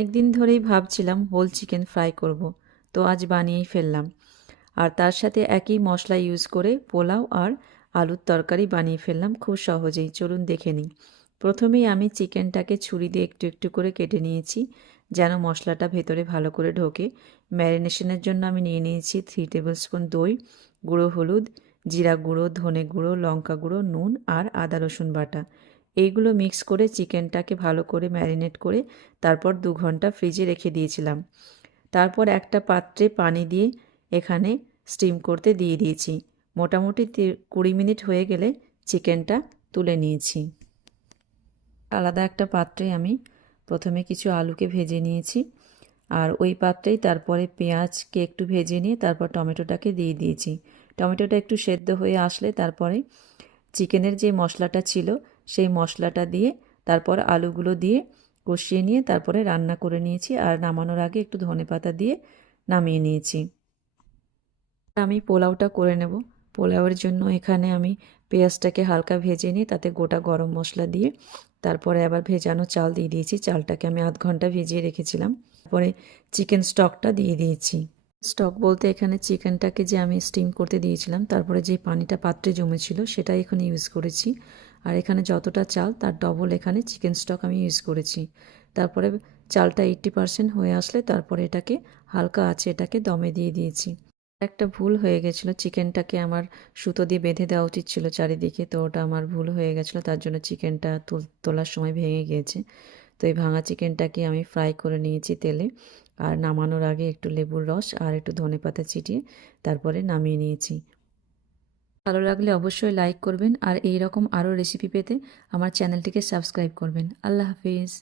একদিন ধরেই ভাবছিলাম হোল চিকেন ফ্রাই করব, তো আজ বানিয়েই ফেললাম। আর তার সাথে একই মশলা ইউজ করে পোলাও আর আলুর তরকারি বানিয়ে ফেললাম খুব সহজেই। চলুন দেখে নিই। প্রথমেই আমি চিকেনটাকে ছুরি দিয়ে একটু একটু করে কেটে নিয়েছি, যেন মশলাটা ভেতরে ভালো করে ঢোকে। ম্যারিনেশনের জন্য আমি নিয়ে নিয়েছি 3 টেবিল স্পুন দই, গুঁড়ো হলুদ, জিরা গুঁড়ো, ধনে গুঁড়ো, লঙ্কা গুঁড়ো, নুন আর আদা রসুন বাটা। এইগুলো মিক্স করে চিকেনটাকে ভালো করে ম্যারিনেট করে তারপর 2 ঘন্টা ফ্রিজে রেখে দিয়েছিলাম। তারপর একটা পাত্রে পানি দিয়ে এখানে স্টিম করতে দিয়ে দিয়েছি। মোটামুটি 20 মিনিট হয়ে গেলে চিকেনটা তুলে নিয়েছি। আলাদা একটা পাত্রে আমি প্রথমে কিছু আলুকে ভেজে নিয়েছি, আর ওই পাত্রেই তারপরে পেঁয়াজকে একটু ভেজে নিয়ে তারপর টমেটোটাকে দিয়ে দিয়েছি। টমেটোটা একটু সেদ্ধ হয়ে আসলে তারপরে চিকেনের যে মশলাটা ছিল সেই মশলাটা দিয়ে তারপর আলুগুলো দিয়ে কষিয়ে নিয়ে তারপরে রান্না করে নিয়েছি, আর নামানোর আগে একটু ধনেপাতা দিয়ে নামিয়ে নিয়েছি। আমি পোলাওটা করে নেব। পোলাওয়ের জন্য এখানে আমি পেঁয়াজটাকে হালকা ভেজে নিয়ে তাতে গোটা গরম মশলা দিয়ে তারপরে আবার ভেজানো চাল দিয়ে দিয়েছি। চালটাকে আমি আধ ঘন্টা ভিজিয়ে রেখেছিলাম। তারপরে চিকেন স্টকটা দিয়ে দিয়েছি। স্টক বলতে এখানে চিকেনটাকে যে আমি স্টিম করতে দিয়েছিলাম তারপরে যে পানিটা পাত্রে জমেছিল সেটাই এখানে ইউজ করেছি। আর এখানে যতটা চাল তার ডবল এখানে চিকেন স্টক আমি ইউজ করেছি। তারপরে চালটা 80% হয়ে আসলে তারপরে এটাকে হালকা আছে এটাকে দমে দিয়ে দিয়েছি। একটা ভুল হয়ে গেছিলো, চিকেনটাকে আমার সুতো দিয়ে বেঁধে দেওয়া উচিত ছিল চারিদিকে, তো ওটা আমার ভুল হয়ে গেছিলো, তার জন্য চিকেনটা তোলার সময় ভেঙে গিয়েছে। তো এই ভাঙা চিকেনটাকে আমি ফ্রাই করে নিয়েছি তেলে, আর নামানোর আগে একটু লেবুর রস আর একটু ধনেপাতা ছিটিয়ে তারপরে নামিয়ে নিয়েছি। ভালো লাগলে অবশ্যই লাইক করবেন, আর এই রকম আরও রেসিপি পেতে আমার চ্যানেলটিকে সাবস্ক্রাইব করবেন। আল্লাহ হাফিজ।